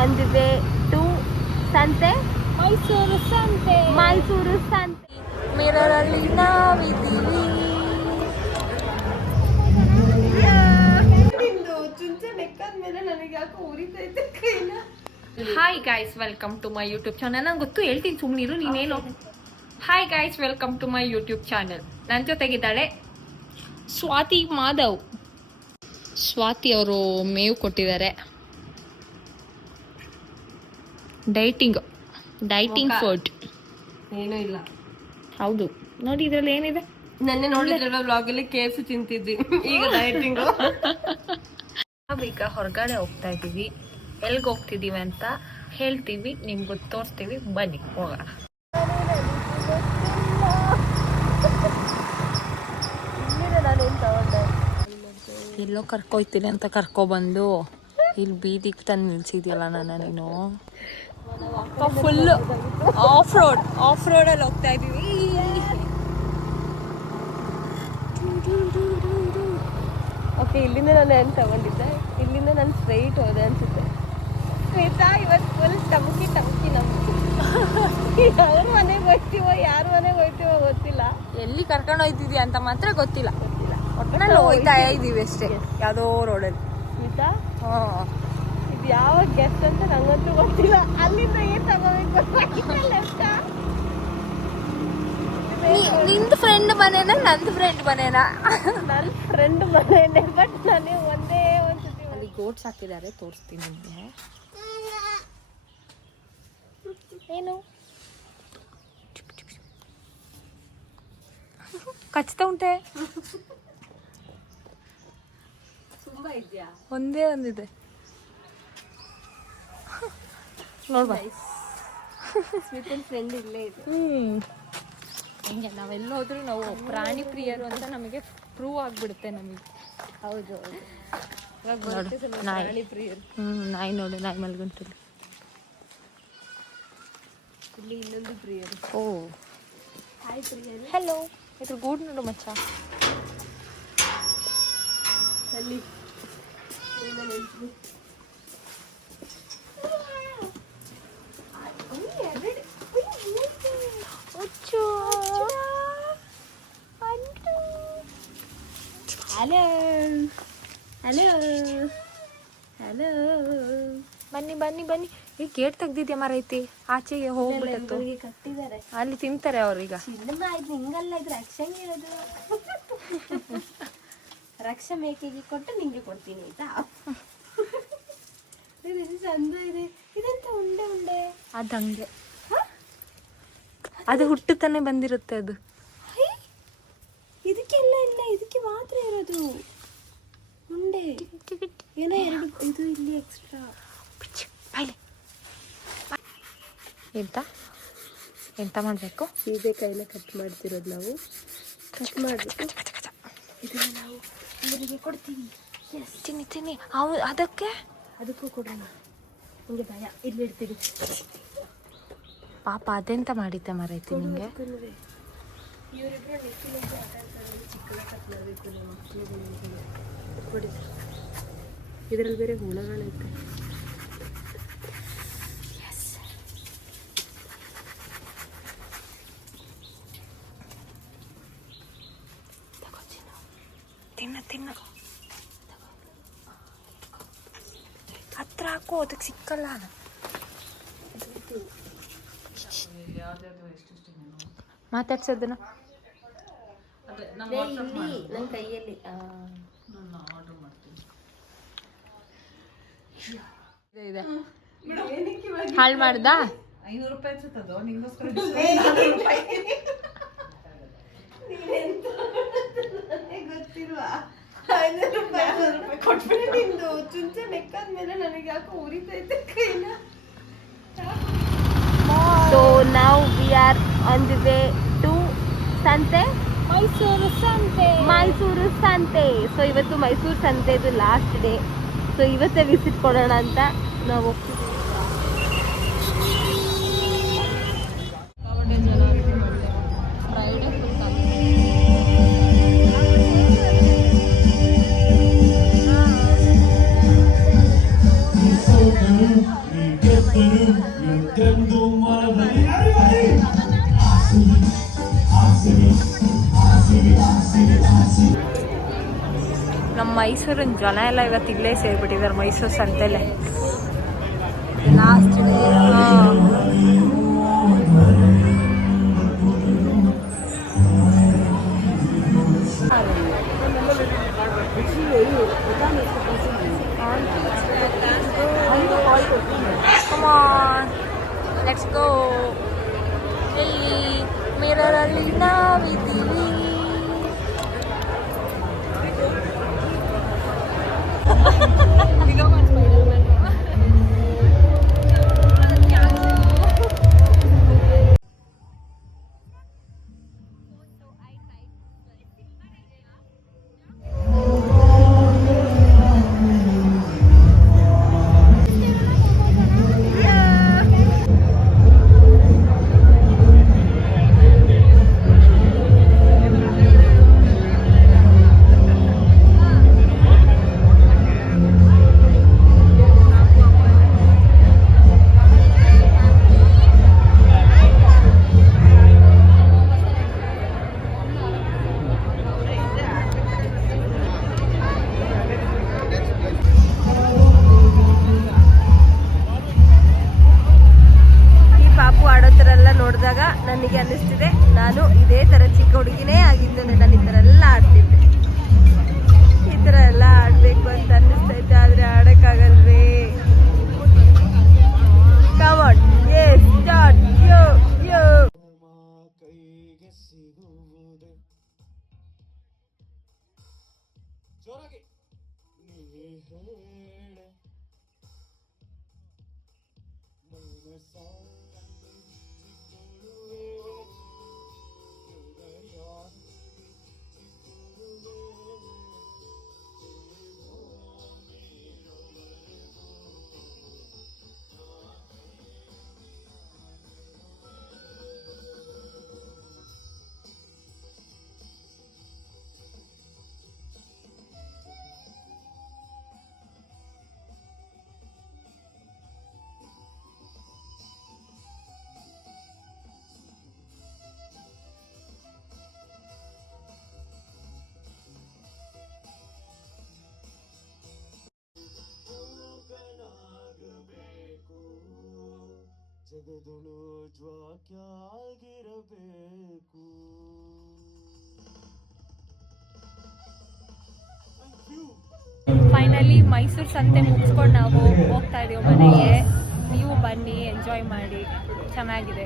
On the way to ಸಂತೆ? ಮೈಸೂರು ಸಂತೆ. ಮೈಸೂರು ಸಂತೆ. ಮಿರರಲ್ಲಿ ನಾವಿದ್ದೀವಿ. Hi guys welcome to my YouTube channel ನಂಗೆ ಗೊತ್ತು ಹೇಳ್ತೀನಿ ಸುಮ್ಮನಿರು ನೀನೇನು hi guys welcome to my YouTube channel ನನ್ನ ಜೊತೆಗಿದ್ದಾಳೆ ಸ್ವಾತಿ ಮಾಧವ್. ಸ್ವಾತಿ ಅವರು ಮೇವು ಕೊಟ್ಟಿದ್ದಾರೆ. ಡೈಟಿಂಗ್ ಡೈಟಿಂಗ್ ಫುಡ್ ಏನೂ ಇಲ್ಲ. ಹೌದು. ನೋಡಿ ಇದ್ರಲ್ಲಿ ಏನಿದೆ? ನೆನ್ನೆ ನೋಡಿದ್ರೆ ಬ್ಲಾಗ್ ಅಲ್ಲಿ? ಕೇಸು ತಿಂತಿದ್ವಿ. ಈಗ ಡೈಟಿಂಗ್ ನಾವೀಗ ಹೊರಗಡೆ ಹೋಗ್ತಾ ಇದ್ದೀವಿ. ಎಲ್ಗೆ ಹೋಗ್ತಿದೀವಿ ಅಂತ ಹೇಳ್ತೀವಿ. ನಿಮ್ಗೆ ತೋರಿಸ್ತೀವಿ. ಬನ್ನಿ ಹೋಗೋಣ. ಎಲ್ಲೋ ಕರ್ಕೊಯ್ತೀನಿ ಅಂತ ಕರ್ಕೊಬಂದು. ಇಲ್ಲಿ ಬೀದಿಗೆ ತಂದು ನಿಲ್ಸಿದ್ಯಲ್ಲ ನಾನು ನೀನು. ಫುಲ್ ಆಫ್ ರೋಡ್ ಆಫ್ ರೋಡಲ್ಲಿ ಹೋಗ್ತಾ ಇದೀವಿ ಓಕೆ ಇಲ್ಲಿಂದ ನಾನು ಏನು ತಗೊಂಡಿದ್ದೆ? ಇಲ್ಲಿಂದ ನಾನು ಸ್ಟ್ರೈಟ್ ಹೋದೆ ಅನ್ಸುತ್ತೆ. ಸ್ಮಿತಾ ಇವತ್ತು ಫುಲ್ ಟಮಕಿ ಟಮಕಿ ನಮ್ಗೆ ಯಾರ ಮನೆಗೆ ಹೋಗ್ತೀವೋ ಯಾರ ಮನೆಗೆ ಹೋಗ್ತೀವೋ ಗೊತ್ತಿಲ್ಲ. ಎಲ್ಲಿ ಕರ್ಕೊಂಡು ಹೋಯ್ತಿದ್ದೀವಿ ಅಂತ ಮಾತ್ರ ಗೊತ್ತಿಲ್ಲ. ಗೊತ್ತಿಲ್ಲ ಒಟ್ಟಿನಲ್ಲಿ ಹೋಯ್ತಾ ಇದ್ದೀವಿ ಅಷ್ಟೇ ಯಾವುದೋ ರೋಡಲ್ಲಿ ಸ್ಮಿತಾ ಹಾಂ ಇದು ಯಾವ ಗೆಸ್ಟ್ ಅಂತ ನಂಗಂತೂ ಗೊತ್ತಿಲ್ಲ. ನಿಂದು ಫ್ರೆಂಡ್ ಮನೇನ ನಂದು ಫ್ರೆಂಡ್ ಮನೇನ? ನನ್ನ ಫ್ರೆಂಡ್ ಮನೇನೆ ಬಟ್ ನನಗೆ ಒಂದೇ ಒಂದು ಅಲ್ಲಿ ಗೋಟ್ಸ್ ಹಾಕಿದ್ದಾರೆ ತೋರಿಸ್ತೀನಿ ನಿಮಗೆ. ಏನು? ಕಚ್ತಾ ಉಂಟೆ. ಒಂದೇ ಒಂದಿದೆ. ನೋಡ್ಬಾ. ಫ್ರೆಂಡ್ ಇಲ್ಲೇ ಇದೆ. ಹ್ಮ್. ಹಿಂಗೆ ನಾವೆಲ್ಲ ಹೋದ್ರೂ ನಾವು ಪ್ರಾಣಿ ಪ್ರಿಯರು ಅಂತ ನಮಗೆ ಪ್ರೂವ್ ಆಗ್ಬಿಡುತ್ತೆ ನಮಗೆ. ಹೌದು ನಾಯಿ. ಪ್ರಾಣಿ ಪ್ರಿಯರು. ಹ್ಮ್ ನಾಯಿ ನೋಡು ನಾಯಿ ಮಲ್ಗಂಟಲ್ಲಿ ಇಲ್ಲಿ ಇನ್ನೊಂದು ಪ್ರಿಯರು. ಓ. ಹಾಯ್ ಪ್ರಿಯರು. ಹೆಲೋ ಇದ್ರ ಗೂಡ್ ನೋಡು ಮಚ್ಚ. ಅಲ್ಲಿ ಇಲ್ಲ ನಿಲ್ಸಿ. ಹಲೋ ಹಲೋ ಹಲೋ ಬನ್ನಿ ಬನ್ನಿ. ಈ ಗೇಟ್ ತೆಗ್ದಿದ್ಯಾ ಮರೈತಿ? ಆಚೆಗೆ ಹೋಗ್ಬಿಟ್ಟು ಕಟ್ಟಿದ್ದಾರೆ ಅಲ್ಲಿ ತಿಂತಾರೆ ಅವ್ರೀಗ ಹಿಂಗಲ್ಲ ಇದು ರಕ್ಷಣೆ ಇರೋದು. ರಕ್ಷ ಮೇಕೆಗೆ ಕೊಟ್ಟು ನಿಂಗೆ ಕೊಡ್ತೀನಿ ಆಯ್ತಾ? ಚಂದ ಇದೆ. ಇದಂತ ಉಂಡೆ ಉಂಡೆ? ಅದಂಗೆ. ಅದು ಹುಟ್ಟುತ್ತಾನೆ ಬಂದಿರುತ್ತೆ ಅದು. ಇದಕ್ಕೆಲ್ಲ ಇಲ್ಲ ಇದಕ್ಕೆ ಮಾತ್ರ ಇರೋದು. ಉಂಡೆ. ಏನೋ ಎರಡು ಇದು ಇಲ್ಲಿ ಎಕ್ಸ್ಟ್ರಾ ಎಂತ? ಎಂತ ಮಾಡಬೇಕು? ಸೀಬೆ ಕೈಲ ಕಟ್ ಮಾಡ್ತಿರೋದು ನಾವು. ಕಟ್ ಮಾಡಬೇಕು. ಇದನ್ನ ನಾವು ಇವರಿಗೆ ಕೊಡ್ತೀವಿ. ತಿನ್ನಿ ತಿನ್ನಿ. ಅವು ಅದಕ್ಕೆ? ಅದಕ್ಕೂ ಕೊಡೋಣ ನಿಮಗೆ ಭಯ. ಇಲ್ಲಿ ಇಡ್ತೀವಿ ಪಾಪ ಅದೆಂತ ಮಾಡಿದ್ದೆ ಮರೈತಿ ನಿಮಗೆ ಇದರಲ್ಲಿ ಬೇರೆ ಹುಳಗಳೈತೆ ತಿನ್ನ ಹತ್ರ ಹಾಕು ಅದಕ್ಕೆ ಸಿಕ್ಕಲ್ಲ ಮಾತಾಡ್ಸೋದನ್ನ? ಇಲ್ಲಿ ನನ್ನ ಕೈಯಲ್ಲಿ ಇದೆ ಹಾಳು ಮಾಡ್ದ? ಗೊತ್ತಿಲ್ವಾ ಐನೂರು ರೂಪಾಯಿ ಐನೂರು ರೂಪಾಯಿ ಕೊಟ್ಬಿಟ್ಟು ನಿಂದು ಚುಂಚೆ ನೆಕ್ಕಾದ್ಮೇಲೆ ನನಗೆ ಯಾಕೋ ಉರಿತೈತೆ ಕೈನ? ಸೊ ನಾವು we are on the way to ಸಂತೆ ಮೈಸೂರು ಸಂತೆ ಮೈಸೂರು ಸಂತೆ ಸೊ ಇವತ್ತು ಮೈಸೂರು ಸಂತೆದು ಲಾಸ್ಟ್ ಡೇ ಸೊ ಇವತ್ತೇ ವಿಸಿಟ್ ಕೊಡೋಣ ಅಂತ ನಾವು ಹೋಗ್ತಿದ್ದೀವಿ ಮೈಸೂರಿನ ಜನ ಎಲ್ಲ ಇವತ್ತು ಇಲ್ಲೇ ಸೇರಿಬಿಟ್ಟಿದ್ದಾರೆ ಮೈಸೂರು ಸಂತೆಲೆ. Last let's go. ಎಲ್ಲಿ? ಮಿರರಲ್ಲಿ ನಾವಿದ್ದೀವಿ. ಹುಡುಗಿನೇ ಆಗಿದ್ದೇನೆ ನಾನು ಈ ಥರ ಎಲ್ಲ ಆಡ್ತಿದ್ದೆ ಈ ಥರ ಎಲ್ಲ ಆಡಬೇಕು ಅಂತ ಅನ್ನಿಸ್ತೈತೆ ಆದರೆ ಆಡೋಕ್ಕಾಗಲ್ವೇ ಕಮಾನ್ ಯೇ ಸ್ಟಾರ್ಟ್ ಯೋ ಯೋ ಕೈಗೆ ಸಿಗುವುದೇ ಜಗದಳು ಜ್ವಾಕ್ಯಾಗಿರಬೇಕು ಫೈನಲಿ ಮೈಸೂರು ಸಂತೆ ಮುಗಿಸ್ಕೊಂಡು ನಾವು ಹೋಗ್ತಾ ಇದೀವಿ ಮನೆಗೆ. ನೀವು ಬನ್ನಿ ಎಂಜಾಯ್ ಮಾಡಿ. ಚೆನ್ನಾಗಿದೆ.